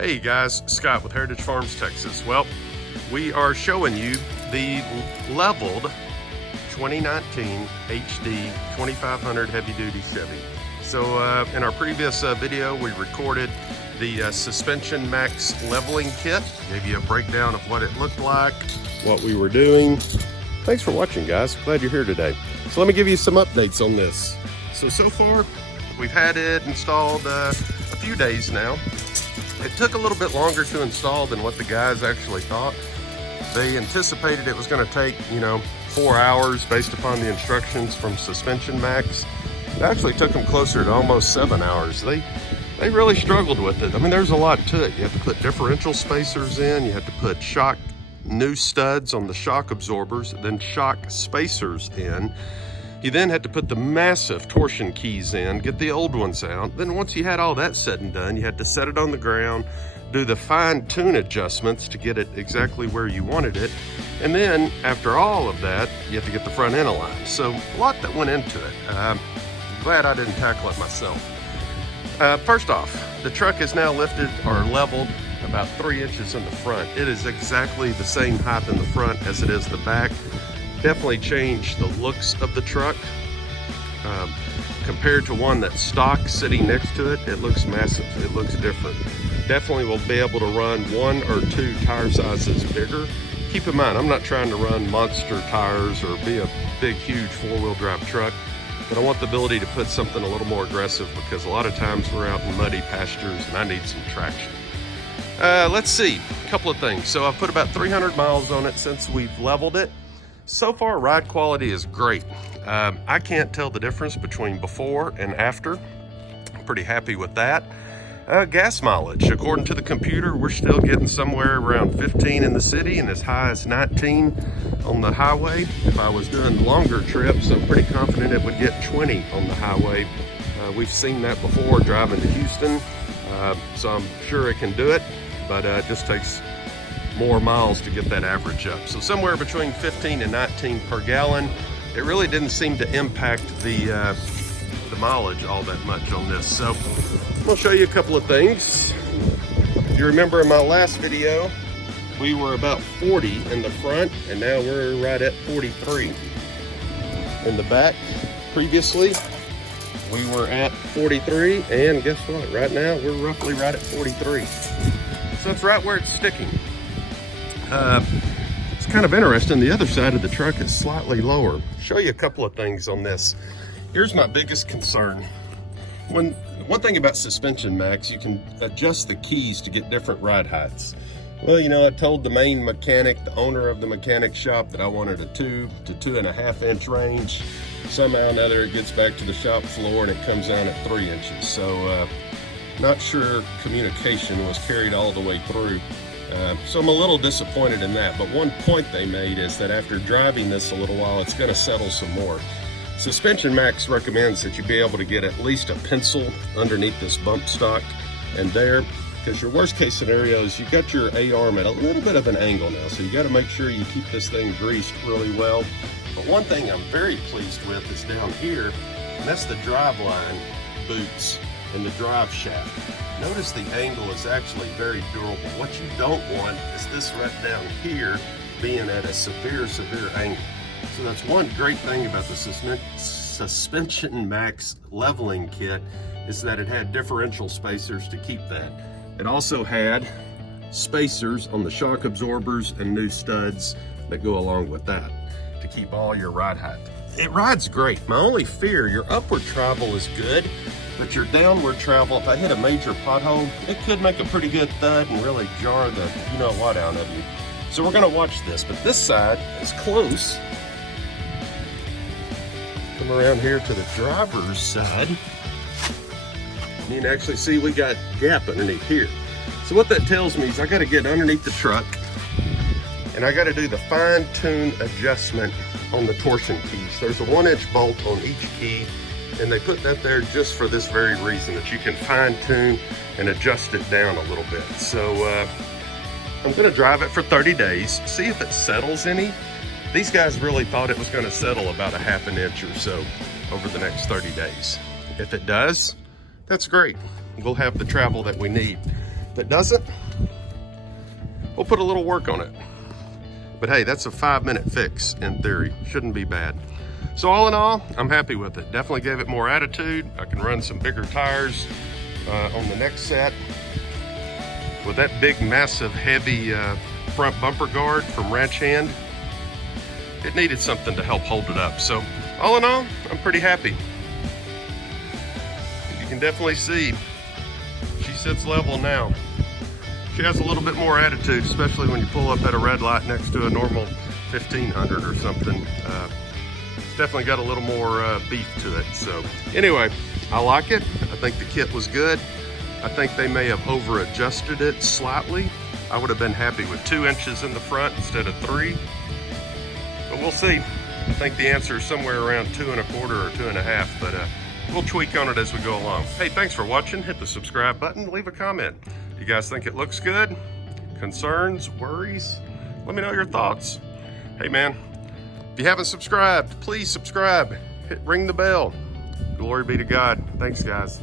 Hey guys, Scott with Heritage Farms, Texas. Well, we are showing you the leveled 2019 HD2500 heavy duty Chevy. So in our previous video, we recorded the Suspension Max leveling kit. Gave you a breakdown of what it looked like, what we were doing. Thanks for watching, guys. Glad you're here today. So let me give you some updates on this. So far, we've had it installed a few days now. It took a little bit longer to install than what the guys actually thought. They anticipated it was going to take, 4 hours based upon the instructions from Suspension Max. It actually took them closer to almost 7 hours. They really struggled with it. I mean, there's a lot to it. You have to put differential spacers in. You have to put new studs on the shock absorbers, then shock spacers in. You then had to put the massive torsion keys in, get the old ones out. Then once you had all that said and done, you had to set it on the ground, do the fine-tune adjustments to get it exactly where you wanted it. And then after all of that, you have to get the front end aligned. So a lot that went into it. Glad I didn't tackle it myself. First off, the truck is now lifted or leveled about 3 inches in the front. It is exactly the same height in the front as it is the back. Definitely changed the looks of the truck. Compared to one that's stock sitting next to it, it looks massive. It looks different. Definitely will be able to run 1 or 2 tire sizes bigger. Keep in mind, I'm not trying to run monster tires or be a big, huge 4-wheel drive truck, but I want the ability to put something a little more aggressive because a lot of times we're out in muddy pastures and I need some traction. Let's see, a couple of things. So I've put about 300 miles on it since we've leveled it. So far, ride quality is great. I can't tell the difference between before and after. I'm pretty happy with that. Gas mileage, according to the computer, we're still getting somewhere around 15 in the city and as high as 19 on the highway. If I was doing longer trips, I'm pretty confident it would get 20 on the highway. We've seen that before driving to Houston, so I'm sure it can do it, but it just takes more miles to get that average up. So somewhere between 15 and 19 per gallon. It really didn't seem to impact the mileage all that much on this. So I'm gonna show you a couple of things. If you remember in my last video, we were about 40 in the front and now we're right at 43 in the back. Previously, we were at 43 and guess what? Right now, we're roughly right at 43. So it's right where it's sticking. It's kind of interesting. The other side of the truck is slightly lower. Show you a couple of things on this. Here's my biggest concern. One thing about Suspension Max, you can adjust the keys to get different ride heights. Well, I told the main mechanic, the owner of the mechanic shop, that I wanted a 2 to 2.5 inch range. Somehow or another, it gets back to the shop floor and it comes down at 3 inches. So not sure communication was carried all the way through. So I'm a little disappointed in that, but one point they made is that after driving this a little while, it's going to settle some more. Suspension Max recommends that you be able to get at least a pencil underneath this bump stock and there, because your worst case scenario is you've got your A-arm at a little bit of an angle now, so you got to make sure you keep this thing greased really well. But one thing I'm very pleased with is down here, and that's the driveline boots and the drive shaft. Notice the angle is actually very durable. What you don't want is this right down here being at a severe angle. So that's one great thing about the Suspension Max leveling kit is that it had differential spacers to keep that. It also had spacers on the shock absorbers and new studs that go along with that to keep all your ride height. It rides great. My only fear, your upward travel is good, but your downward travel, if I hit a major pothole, it could make a pretty good thud and really jar the you-know-what out of you. So we're gonna watch this, but this side is close. Come around here to the driver's side. You can actually see we got gap underneath here. So what that tells me is I gotta get underneath the truck and I gotta do the fine-tune adjustment on the torsion keys. There's a 1-inch bolt on each key, and they put that there just for this very reason, that you can fine-tune and adjust it down a little bit. So I'm gonna drive it for 30 days, see if it settles any. These guys really thought it was gonna settle about a 1/2 inch or so over the next 30 days. If it does, that's great. We'll have the travel that we need. If it doesn't, we'll put a little work on it. But hey, that's a 5-minute fix in theory. Shouldn't be bad. So all in all, I'm happy with it. Definitely gave it more attitude. I can run some bigger tires on the next set. With that big, massive, heavy front bumper guard from Ranch Hand, it needed something to help hold it up. So all in all, I'm pretty happy. You can definitely see she sits level now. She has a little bit more attitude, especially when you pull up at a red light next to a normal 1500 or something. It's definitely got a little more beef to it. So anyway, I like it. I think the kit was good. I think they may have over adjusted it slightly. I would have been happy with 2 inches in the front instead of 3, but we'll see. I think the answer is somewhere around 2 1/4 or 2 1/2, but we'll tweak on it as we go along. Hey, thanks for watching. Hit the subscribe button, leave a comment. You guys think it looks good? Concerns, worries? Let me know your thoughts. Hey man, if you haven't subscribed, please subscribe. Ring the bell. Glory be to God. Thanks guys.